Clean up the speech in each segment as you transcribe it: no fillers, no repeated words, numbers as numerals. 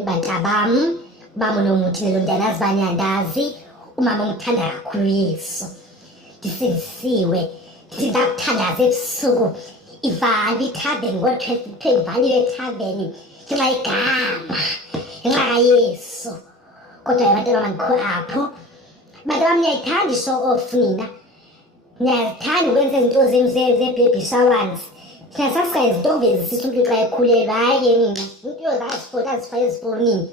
Bantabam, umama unomuthi nelontana azibanye andazi, umama ungithanda kakhulu Yesu. Ndisindisiwe, ndakuthandaza ebusuku. Ivali ithaveni ngo-12 ivaliwe ethaveni ngenxa igama, ngenxa kaYesu. Kodwa abantwana bangikho apho. Bantu bami niyayithanda i-show off nina. Niyazithanda ukwenza izinto zenu ze-baby showers. Thina sasikaye izintombi ezisisa umntu xa ekhulelwa, hayi nina. Impilo zakazifoti azifake ezifonini.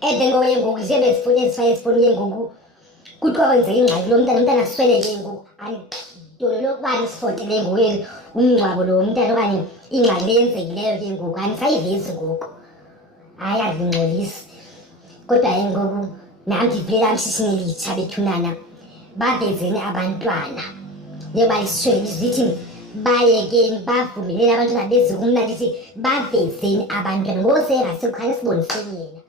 Then ngoye ngoku zibe ezifake ezifonini ngoku. Kuthiwa kwenzeka ingxaki lo mntana asweleke ngoku. Ntolo lokubani isifotele ngoku umngcwabo lo mntana okanye ingxaki eyenzekileyo ke ngoku anisayivezi ngoku. Hayi azingcolisi. Kodwa ke ngoku nam ndivela amshishini elitsha bethunana. Bavezeni abantwana. Njengoba lisishwele zithi bayekeni bavumeleni abantwana beze kumna lithi bavezeni abantwana. Ngoku sengasekhaya siboniseni yena.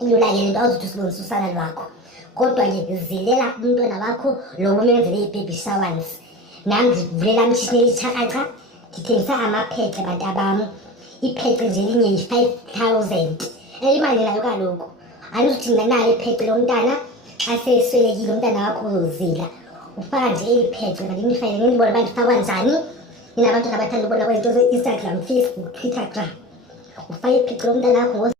Ilula ke lento awuzuthi usibonise usana lwakho. Kodwa ke zilela umntwana wakho lo umenzele i-baby showers. Nam ndivulela amshishini elitsha ndithengisa amaphetse bantabam. Iphetse nje linye yi-5,000. Imali nayo kaloku. Alizuthi mna nayo iphetse lomntana aseswelekile umntana wakho uzozila. Ufaka nje eli phetse kanti nifayile ngendibona uba ndifakwa njani. Nina abantwana abathanda ubona kwezinto ze-Instagram, Facebook, Twitter. Ufake iphetse lomntana wakho